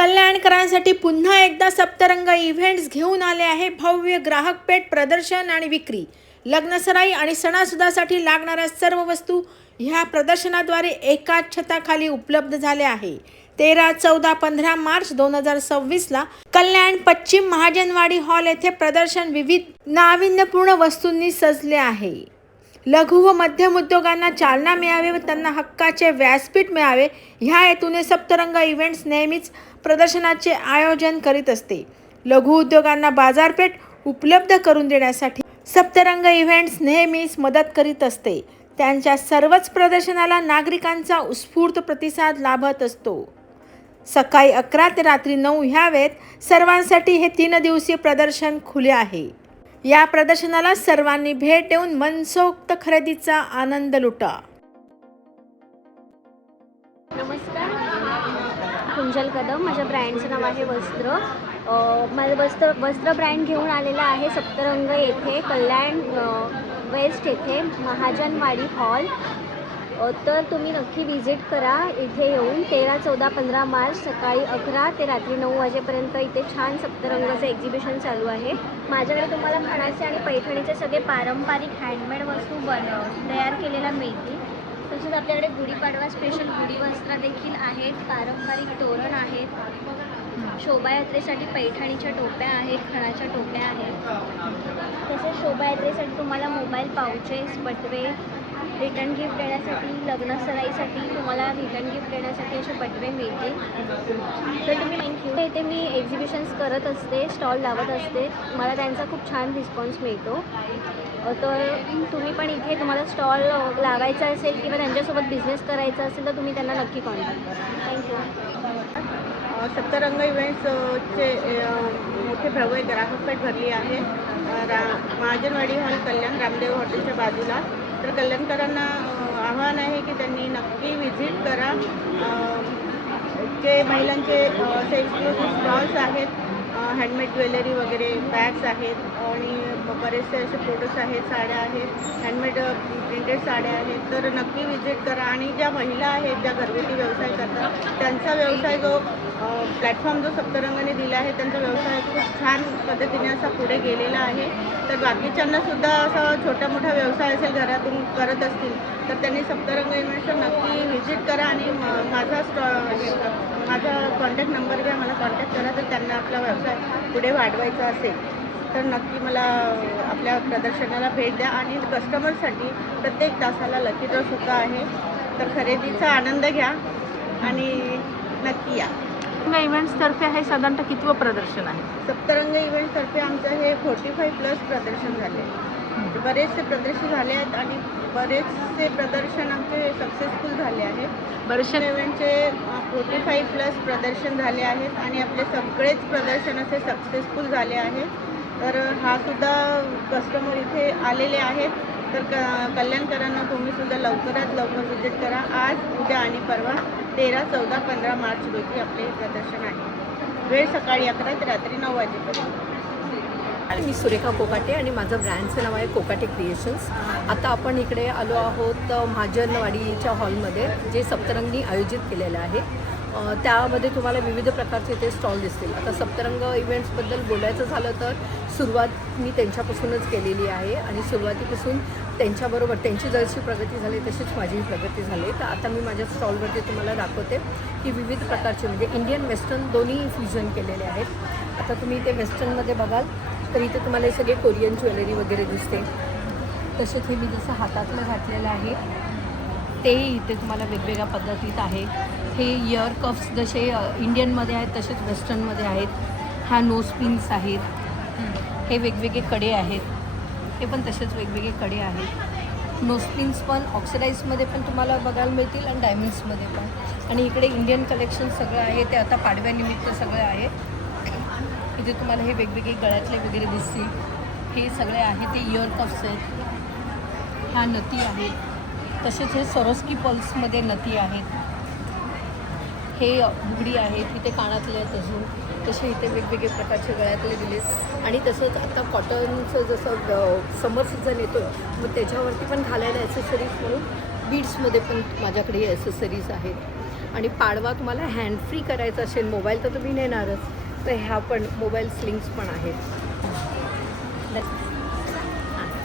कल्याणकरांसाठी पुन्हा एकदा सप्तरंग इव्हेंट्स घेऊन आले आहे भव्य ग्राहक पेठ प्रदर्शन आणि विक्री। लग्नसराई आणि सणासुदासाठी लागणाऱ्या सर्व वस्तू ह्या प्रदर्शनाद्वारे एकाच छताखाली उपलब्ध झाल्या आहे। 13, 14, 15 मार्च 2026ला कल्याण पश्चिम महाजनवाडी हॉल येथे प्रदर्शन विविध नाविन्यपूर्ण वस्तूंनी सजले आहे। लघु व मध्यम उद्योगांना चालना मिळावी व त्यांना हक्काचे व्यासपीठ मिळावे ह्या हेतूने सप्तरंग इव्हेंट्स नेहमीच प्रदर्शनाचे आयोजन करीत असते। लघु उद्योगांना बाजारपेठ उपलब्ध करून देण्यासाठी सप्तरंग इव्हेंट्स नेहमीच मदत करीत असते। त्यांच्या सर्वच प्रदर्शनाला नागरिकांचा उत्स्फूर्त प्रतिसाद लाभत असतो। सकाळी 11 ते रात्री 9 ह्या वेळेत सर्वांसाठी हे 3 दिवसीय प्रदर्शन खुले आहे। या प्रदर्शनाला सर्वांनी भेट देऊन मनसोक्त खरेदीचा आनंद लुटा। नमस्कार, कुंजल कदम, माझ्या ब्रँडचं नाव आहे वस्त्र। माझं वस्त्र ब्रँड घेऊन आलेला आहे सप्तरंग येथे कल्याण वेस्ट येथे महाजनवाडी हॉल। तर तुम्ही नक्की विजिट करा इथे येऊन। 13, 14, 15 मार्च सकाळी 11 ते रात्री 9 वाजेपर्यंत इथे छान सप्तरंगाचं एक्झिबिशन चालू आहे। माझ्याकडे तुम्हाला खणाचे आणि पैठणीचे सगळे पारंपरिक हँडमेड वस्तू तयार केलेल्या मिळतील। तसंच आपल्याकडे गुढीपाडवा स्पेशल गुढी वस्त्र देखील आहेत, पारंपरिक तोरण आहेत, शोभायात्रेसाठी पैठणीच्या टोप्या आहेत, खणाच्या टोप्या आहेत। तसेच शोभायात्रेसाठी तुम्हाला मोबाईल पाउचेस, बटवे, रिटर्न गिफ्ट देण्यासाठी, लग्नसराईसाठी तुम्हाला रिटर्न गिफ्ट देण्यासाठी असे बटवे मिळतील। तर तुम्ही थँक्यू। इथे मी एक्झिबिशन्स करत असते, स्टॉल लावत असते, मला त्यांचा खूप छान रिस्पॉन्स मिळतो। तर तुम्ही पण इथे तुम्हाला स्टॉल लावायचा असेल किंवा त्यांच्यासोबत बिझनेस करायचा असेल तर तुम्ही त्यांना नक्की कॉन्टॅक्ट करा। थँक्यू। सप्तरंग इव्हेंट्सचे मोठे भव्य ग्राहक पेठ भरली आहे महाजनवाडी हॉल कल्याण रामदेव हॉटेलच्या बाजूला। तर कल्याणकरांना आव्हान आहे की त्यांनी नक्की व्हिजिट करा। जे महिलांचे एक्सक्लुसिव्ह स्टॉल्स आहेत, हँडमेड ज्वेलरी वगैरे, बॅग्स आहेत आणि बरेचसे असे प्रोडक्ट्स आहेत, साड्या आहेत, हँडमेड प्रिंटेड साड्या आहेत। तर नक्की व्हिजिट करा। आणि ज्या महिला आहेत ज्या घरगुती व्यवसाय करतात त्यांचा व्यवसाय जो प्लॅटफॉर्म जो सप्तरंगाने दिला आहे त्यांचा व्यवसाय खूप छान पद्धतीने असा पुढे गेलेला आहे। तर बाकीच्यांनासुद्धा असा छोटा मोठा व्यवसाय असेल घरातून करत असतील तर त्यांनी सप्तरंग इव्हेंट्सला नक्की व्हिजिट करा आणि माझा कॉन्टॅक्ट नंबर घ्या, मला कॉन्टॅक्ट करा। तर त्यांना आपला व्यवसाय पुढे वाढवायचा असेल तर नक्की मला आपल्या प्रदर्शनाला भेट द्या। आणि कस्टमरसाठी प्रत्येक तासाला लकी ड्रॉसुद्धा आहे। तर खरेदीचा आनंद घ्या आणि नक्की या। इव्हेंट्सतर्फे हे साधारणतः कितवं प्रदर्शन आहे? सप्तरंग इव्हेंट्सतर्फे आमचं हे 45+ प्रदर्शन झाले। बरेचसे प्रदर्शन झाले आहेत आणि बरेचसे प्रदर्शन आमचे सक्सेसफुल झाले आहेत। बरेचसे इव्हेंटचे 45+ प्रदर्शन झाले आहेत आणि आपले सगळेच प्रदर्शन असे सक्सेसफुल झाले आहेत। तर हा सुद्धा कस्टमर इथे आलेले आहेत। तर कल्याणकरांना तुम्हीसुद्धा लवकरात लवकर व्हिजिट करा। आज, उद्या आणि परवा 13, 14, 15 मार्च रोजी आपले प्रदर्शन आहे। वेळ सकाळी 11 ते रात्री 9 वाजेपर्यंत। मी सुरेखा कोकाटे आणि माझं ब्रँडचं नाव आहे कोकाटे क्रिएशन्स। आता आपण इकडे आलो आहोत महाजनवाडीच्या हॉलमध्ये, जे सप्तरंगनी आयोजित केलेलं आहे। त्यामध्ये तुम्हाला विविध प्रकारचे इथे स्टॉल दिसतील। आता सप्तरंग इव्हेंट्सबद्दल बोलायचं झालं तर सुरुवात मी त्यांच्यापासूनच केलेली आहे आणि सुरुवातीपासून त्यांच्याबरोबर त्यांची जशी प्रगती झाली तशीच माझी प्रगती झाली। तर आता मी माझ्या स्टॉलवरती तुम्हाला दाखवते की विविध प्रकारचे म्हणजे इंडियन वेस्टर्न दोन्ही फ्युजन केलेले आहेत। आता तुम्ही इथे वेस्टर्नमध्ये बघाल तर इथे तुम्हाला हे सगळे कोरियन ज्वेलरी वगैरे दिसते। तसेच हे मी जसं हातातलं घातलेलं आहे तेही इथे तुम्हाला वेगवेगळ्या पद्धतीत आहे। हे इयर कफ्स जसे इंडियनमध्ये आहेत तसेच वेस्टर्नमध्ये आहेत। ह्या नोज पिन्स आहेत, हे वेगवेगळे कडे आहेत, हे पण तसेच वेगवेगळे कडे आहेत। नोज पिन्स पण ऑक्सिडाईजमध्ये पण तुम्हाला बघायला मिळतील आणि डायमंड्समध्ये पण। आणि इकडे इंडियन कलेक्शन सगळं आहे ते आता पाडव्यानिमित्त सगळं आहे। इथे तुम्हाला हे वेगवेगळे गळ्यातले वगैरे दिसतील, हे सगळे आहे ते इयर कफ्स आहेत। ह्या नथी आहेत, तसेच हे सरोस्की पल्समध्ये नथी आहेत, हे बुगडी आहेत, इथे कानातले आहेत अजून, तसे इथे वेगवेगळे प्रकारचे गळ्यातले दिलेत। आणि तसंच आता कॉटनचं जसं समर सीझन येतो मग त्याच्यावरती पण घालायला ॲसेसरीज म्हणून बीड्समध्ये पण माझ्याकडे ॲसेसरीज आहेत। आणि पाडवा तुम्हाला हँड फ्री करायचा असेल, मोबाईल तर तुम्ही नेणारच, तर ह्या पण मोबाईल स्लिंग्स पण आहेत.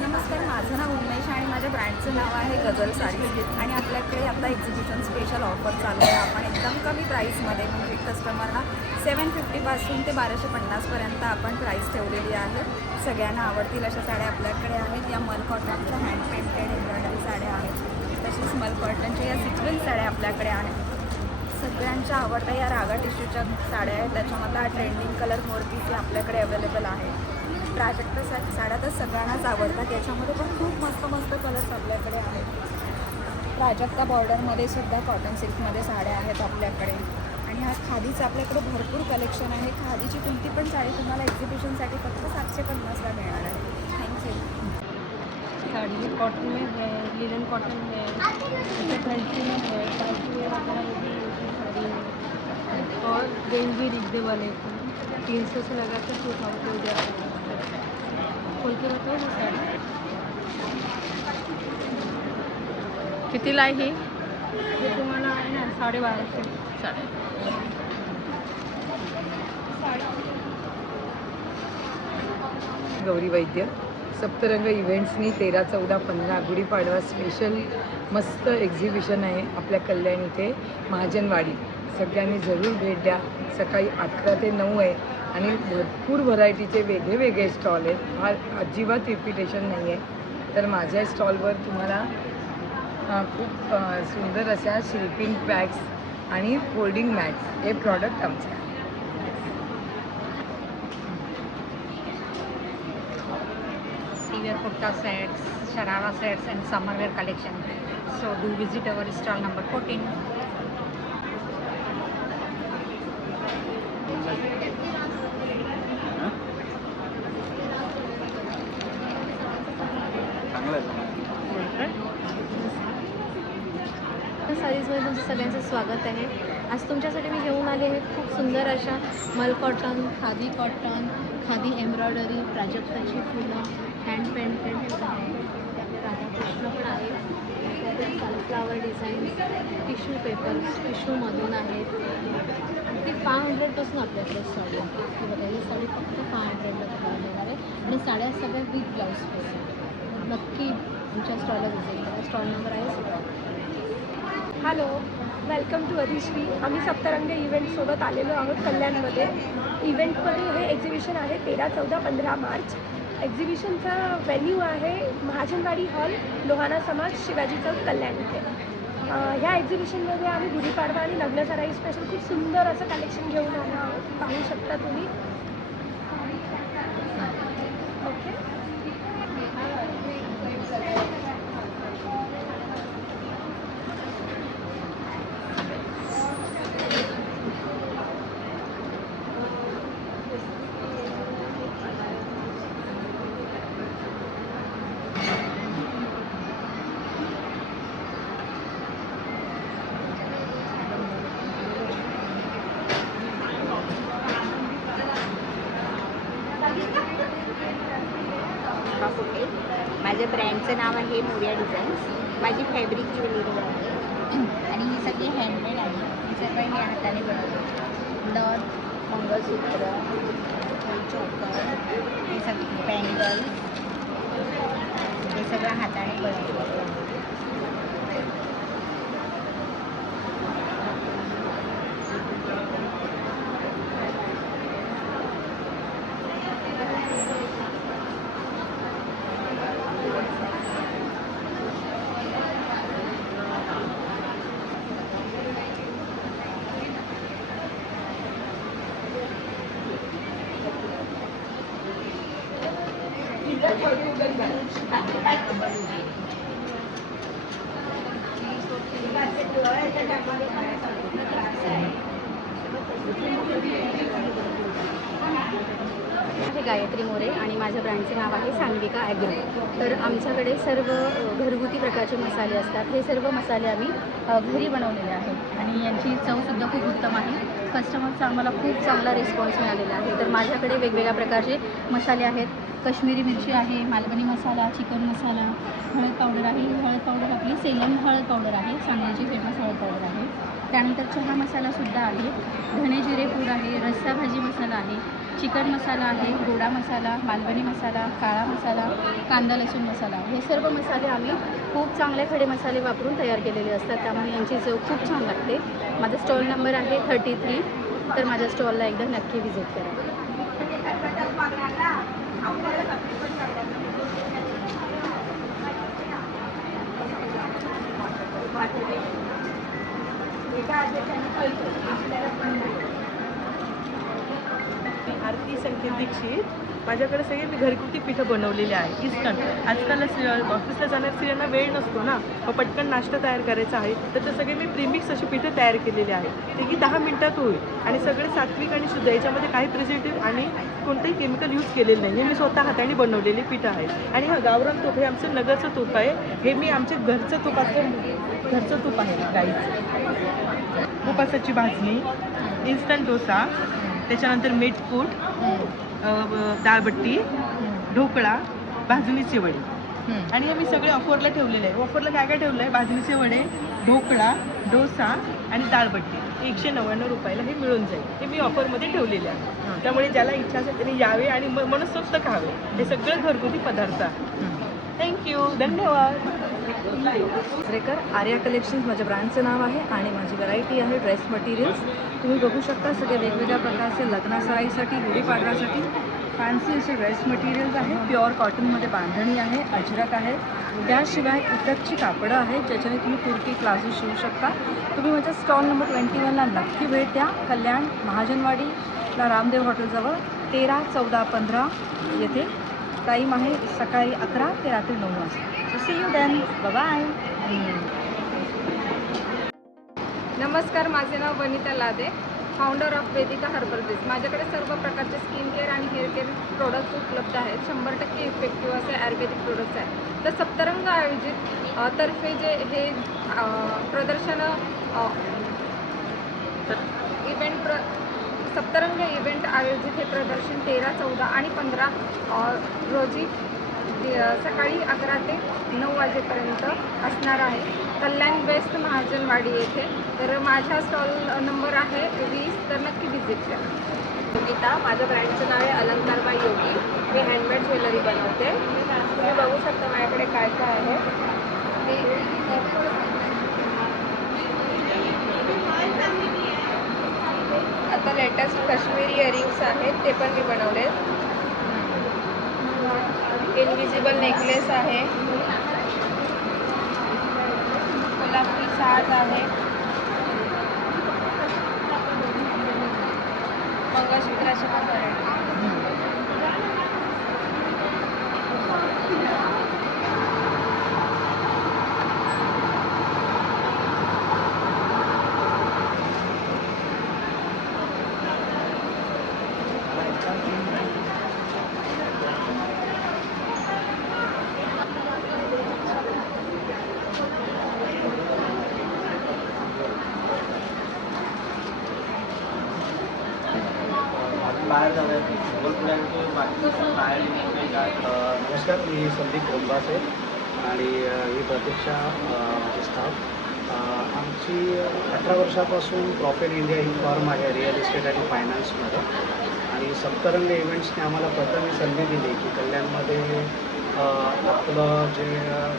नमस्कार, माझं नाव उन्मेष आणि माझ्या ब्रँडचं नाव आहे गझल साडीज. आणि आपल्याकडे आता एक्झिबिशन स्पेशल ऑफर चालू आहे. आपण एकदम कमी प्राईसमध्ये म्हणजे कस्टमरना 750पासून ते 1250पर्यंत आपण प्राईस ठेवलेली आहे. सगळ्यांना आवडतील अशा साड्या आपल्याकडे आहेत. या मल कॉटनच्या हँड पेंटेड एम्ब्रॉयडरी साड्या आहेत. तसेच मल कॉटनच्या या सिक्वेन्स साड्या आपल्याकडे आहेत. सगळ्यांच्या आवडत्या या रागा टिश्यूच्या साड्या आहेत. त्याच्यामधला ट्रेंडिंग कलर मोरपीस आपल्याकडे अवेलेबल आहे. प्राजक्ता साड्या तर सगळ्यांनाच आवडतात. याच्यामध्ये पण खूप मस्त मस्त कलर्स आपल्याकडे आहेत. प्राजक्ता बॉर्डरमध्ये सुद्धा कॉटन सिल्कमध्ये साड्या आहेत आपल्याकडे. आणि हा खादीचं आपल्याकडे भरपूर कलेक्शन आहे. खादीची कोणती पण साडी तुम्हाला एक्झिबिशनसाठी फक्त 750ला मिळणार आहे. थँक्यू. साड़ी कॉटन में है, लिनन कॉटन है, फैंसी में है, पार्टी वेयर वगैरह में भी उसमें साड़ी है. और रेंज भी रिजनेबल वाले 300 से लगा कर 2000 हो जाता है. खोल के बताओ वो साड़ी कितीला आहे ही? ये तुम्हाला आहे ना 1250. गौरी वैद्य. सप्तरंग इव्हेंट्सनी 13, 14, 15 गुढीपाडवा स्पेशल मस्त एक्झिबिशन आहे आपल्या कल्याण इथे महाजनवाडी. सगळ्यांनी जरूर भेट द्या. सकाळी 11 ते 9 आहे आणि भरपूर व्हरायटीचे वेगळे वेगळे स्टॉल आहेत. हा अजिबात रिपिटेशन नाही आहे. तर माझ्या स्टॉलवर तुम्हाला खूप सुंदर अशा शिल्पिंग बॅग्स आणि फोल्डिंग मॅट्स हे प्रॉडक्ट आमचे आहे. wear kurta sets, sharara sets and summer wear collection. So do visit our stall number 14. साडीजमध्ये तुमचं सगळ्यांचं स्वागत आहे. आज तुमच्यासाठी मी घेऊन आले आहे खूप सुंदर अशा मल cotton, khadi cotton, khadi embroidery, प्राजक्ताची फुलं, हँड पेंटेड आहे. त्यामध्ये राधाकृष्ण पण आहे. त्यामध्ये सनफ्लावर डिझाईन्स, टिश्यू पेपर्स, टिश्यूमधून आहेत. ती 500पासून आपल्याकडे साडी आहे. ही बघा, ही साडी फक्त 500ला तुम्हाला मिळणार आहे. आणि साड्या सगळ्या विथ ब्लाऊज पीस आहे. नक्की आमच्या स्टॉलला व्हिजिट करा. स्टॉल नंबर आहे 16. Hello, welcome to Adhishri. आम्ही सप्तरंग इव्हेंटसोबत आलेलो आहोत कल्याणमध्ये. इव्हेंटमध्ये हे एक्झिबिशन आहे 13, 14, 15 मार्च. एक्झिबिशनचा व्हेन्यू आहे महाजनवाडी हॉल, लोहाणा समाज, शिवाजी चौक, कल्याण इथे. ह्या एक्झिबिशनमध्ये आम्ही गुढीपाडवा आणि लग्नसराई स्पेशल खूप सुंदर असं कलेक्शन घेऊन आलो आहोत. पाहू शकता तुम्ही. ओके. माझ्या ब्रँडचं नाव आहे मोरिया डिझाईन्स. माझी फॅब्रिक ज्वेलरी आहे आणि ही सगळी हँडमेड आहे. ही सगळी मी हाताने बनवतो. नथ, मंगळसूत्र, चोकर, हे सगळे बँगल, हे सगळं हाताने बनवतो. माझे गायत्री मोरे आणि माझ्या ब्रँडचे नाव आहे सांगविका ॲग्रो. तर आमच्याकडे सर्व घरगुती प्रकारचे मसाले असतात. हे सर्व मसाले आम्ही घरी बनवलेले आहेत आणि यांची चवसुद्धा खूप उत्तम आहे. कस्टमरचा आम्हाला खूप चांगला रिस्पॉन्स मिळालेला आहे. तर माझ्याकडे वेगवेगळ्या प्रकारचे मसाले आहेत. काश्मीरी मिरची आहे, मालवणी मसाला, चिकन मसाला, हळद पावडर आहे. हळद पावडर आपली सेलम हळद पावडर आहे, सांगलीची फेमस हळद पावडर आहे. त्यानंतर चहा मसालासुद्धा आहे, धणे जिरे पूड आहे, रस्सा भाजी मसाला आहे, चिकन मसाला आहे, गोडा मसाला, मालवणी मसाला, काळा मसाला, कांदा लसूण मसाला, हे सर्व मसाले आम्ही खूप चांगले खडे मसाले वापरून तयार केलेले असतात, त्यामुळे यांची चव खूप छान लागते. माझा स्टॉल नंबर आहे 33. तर माझ्या स्टॉलला एकदा नक्की व्हिजिट करा. आरती संकेत दीक्षित. माझ्याकडे सगळे मी घरगुती पिठं बनवलेले आहे इन्स्टंट. आजकाल ऑफिसला जाणाऱ्या स्त्रियांना वेळ नसतो ना, मग पटकन नाश्ता तयार करायचा आहे, तर ते सगळे मी प्रीमिक्स अशी पिठं तयार केलेली आहे. ते की 10 मिनिटात होईल आणि सगळे सात्विक आणि शुद्ध. याच्यामध्ये काही प्रिझर्वेटिव्ह आणि कोणतंही केमिकल यूज केलेलं नाही. हे मी स्वतः हाताने बनवलेली पिठं आहेत. आणि हा गावरान तूप हे आमचं नगरचं तूप आहे. हे मी आमचे घरचं तूप घरचं तूप आहे गाईचं. उपासाची भाजणी, इन्स्टंट डोसा, त्याच्यानंतर मीठकूट, डाळबट्टी, ढोकळा, भाजणीचे वडे. आणि हे मी सगळे ऑफरला ठेवलेले आहे. ऑफरला काय काय ठेवलं आहे? भाजणीचे वडे, ढोकळा, डोसा आणि डाळबट्टी 199 रुपयाला हे मिळून जाईल. हे मी ऑफरमध्ये ठेवलेले आहे. त्यामुळे ज्याला इच्छा असेल त्याने यावे आणि मनसोक्त खावे. हे सगळं घरगुती पदार्थ आहे. थँक्यू, धन्यवाद. श्रेकर आर्या कलेक्शन्स माझ्या ब्रँडचं नाव आहे आणि माझी व्हरायटी आहे ड्रेस मटेरियल्स. तुम्ही बघू शकता सगळे वेगवेगळ्या प्रकारचे लग्नासराईसाठी, गुढीपाडव्यासाठी फॅन्सी असे ड्रेस मटेरियल्स आहे. प्युअर कॉटनमध्ये बांधणी आहे, अजरक आहे. त्याशिवाय इतरची कापडं आहेत ज्याच्याने तुम्ही कुर्ती, प्लाझो शिवू शकता. तुम्ही माझ्या स्टॉल नंबर 21ला नक्की भेट द्या. कल्याण महाजनवाडीला रामदेव हॉटेलजवळ 13, 14, 15 येथे. टाईम आहे सकाळी 11 ते रात्री 9 वाजता. So see you then. Bye. नमस्कार, माझे नाव Vanita Lade, founder of Vedika herbal base. माझ्याकडे सर्व प्रकारचे स्किन केअर आणि हेअर केअर प्रोडक्ट्स उपलब्ध आहेत. 100% इफेक्टिव्ह असे आयुर्वेदिक प्रोडक्ट्स आहेत. तर सप्तरंग आयोजित तर्फे जे हे प्रदर्शन सप्तरंग इव्हेंट आयोजित हे प्रदर्शन 13, 14 आणि 15 रोजी सकाळी 11 ते 9 वाजेपर्यंत असणार आहे, कल्याण वेस्ट महाजनवाडी येथे. तर माझा स्टॉल नंबर आहे 20. तर नक्की व्हिजिट करा. गीता, माझ्या ब्रँडचं नाव आहे अलंकार बाय योगी. मी हँडमेड ज्वेलरी बनवते. तुम्ही बघू शकता माझ्याकडे काय काय आहे. आता लेटेस्ट काश्मीरी इयरिंग्स आहेत, ते पण मी बनवलेत. इनविजिबल नेकलेस आहे, कोल्हापुरी साज आहे, मंगळसूत्राचे पण व्हरायटी. नमस्कार, मी संदीप गोंबासे आणि ही प्रतीक्षा माझी स्टाफ. आमची 18 वर्षापासून प्रॉफिट इंडिया ही फॉर्म आहे रिअल इस्टेट आणि फायनान्समध्ये. आणि सप्तरंग इव्हेंट्सने आम्हाला प्रथम ही संधी दिली की कल्याणमध्ये आपलं जे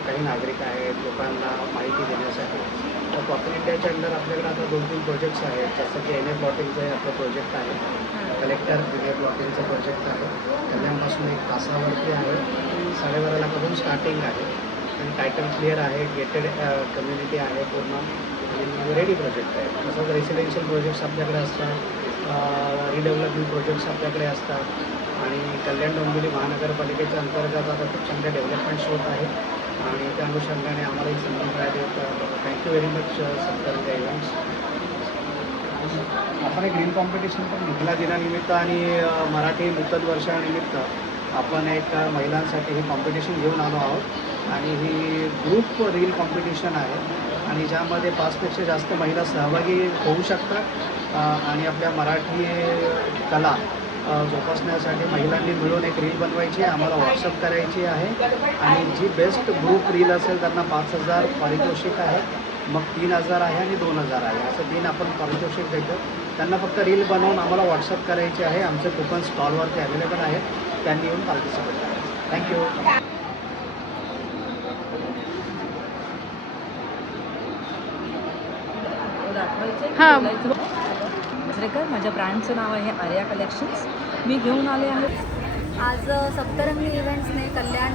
काही नागरिक आहेत लोकांना माहिती देण्यासाठी. तर प्रॉफिट इंडियाच्या अंडर आपल्याकडे आता 2-3 प्रोजेक्ट्स आहेत, जसं की NA प्लॉटिंगचं हे आपलं प्रोजेक्ट आहे, कलेक्टर NA प्लॉटिंगचं प्रोजेक्ट आहे. कल्याणपासून 1 तासावरती आहे, 12.5 लाखापासून स्टार्टिंग आहे आणि टायटल क्लिअर आहे, गेटेड कम्युनिटी आहे पूर्ण आणि रेडी प्रोजेक्ट आहे. तसंच रेसिडेन्शियल प्रोजेक्ट्स आपल्याकडे असतात, रिडेव्हलपमेंट प्रोजेक्ट्स आपल्याकडे असतात आणि कल्याण डोंबिवली महानगरपालिकेच्या अंतर्गत आता खूप चांगले डेव्हलपमेंट्स होत आहेत आणि त्या अनुषंगाने आम्हाला ही संधी मिळाली. तर thank you very much Saptarang events. आपण एक रील कॉम्पिटिशन पण महिला दिनानिमित्त आणि मराठी नूतन वर्षानिमित्त आपण एक महिलांसाठी ही कॉम्पिटिशन घेऊन आलो आहोत आणि ही ग्रुप रील कॉम्पिटिशन आहे आणि ज्यामध्ये 5पेक्षा जास्त महिला सहभागी होऊ शकतात आणि आपल्या मराठी कला जोपासण्यासाठी महिलांनी मिळून एक रील बनवायची आहे, आम्हाला व्हॉट्सअप करायची आहे आणि जी बेस्ट ग्रुप रील असेल त्यांना 5,000 पारितोषिक आहे मग 3,000 आहे आणि 2,000 आहे, असं 3 आपण पारितोषिक देतो. त्यांना फक्त रील बनवून आम्हाला व्हॉट्सअप करायची आहे. आमचे कुपन स्टॉलवरती अवेलेबल आहेत, त्यांनी येऊन पार्टिसिपेट करायचं. थँक्यू. दसरेकर, माझ्या ब्रँडचं नाव आहे आर्या कलेक्शन्स. मी घेऊन आले आहे. आज सप्तरंगी इव्हेंट्सने कल्याण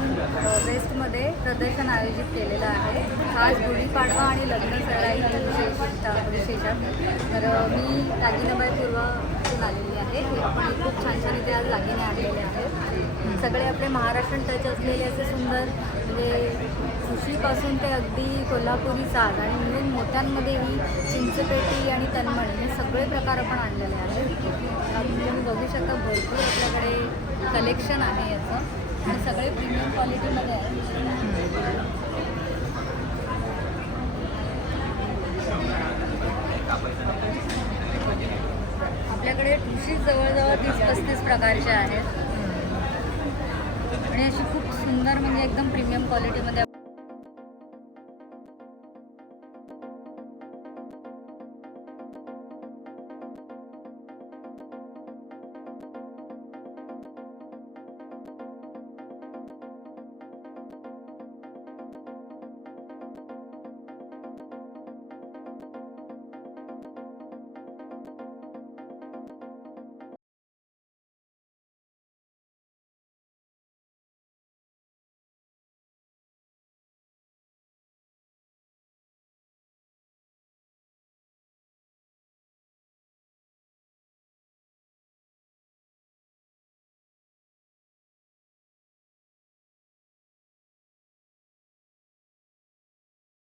वेस्टमध्ये प्रदर्शन आयोजित केलेलं आहे. आज गुढीपाडवा आणि लग्नसराईच्या विशेषात तर मी दागिनाबाई पूर्वातून आलेली आहे. हे आपण खूप छान छान इथे आज दागिने आणलेले आहेत. सगळे आपले महाराष्ट्रीयन टच असलेले असे सुंदर, म्हणजे उशीपासून ते अगदी कोल्हापुरी साज आणि इव्हन मोत्यांमध्ये ही चिंचपेटी आणि तन्मणी हे सगळे प्रकार आपण आणलेले आहेत. तुम्ही बघू शकता भरपूर आपल्याकडे कलेक्शन आहे याचं आणि सगळे प्रीमियम क्वालिटीमध्ये आहे. आपल्याकडे ठुशीच जवळजवळ 30-35 प्रकारचे आहेत आणि अशी खूप सुंदर, म्हणजे एकदम प्रीमियम क्वालिटीमध्ये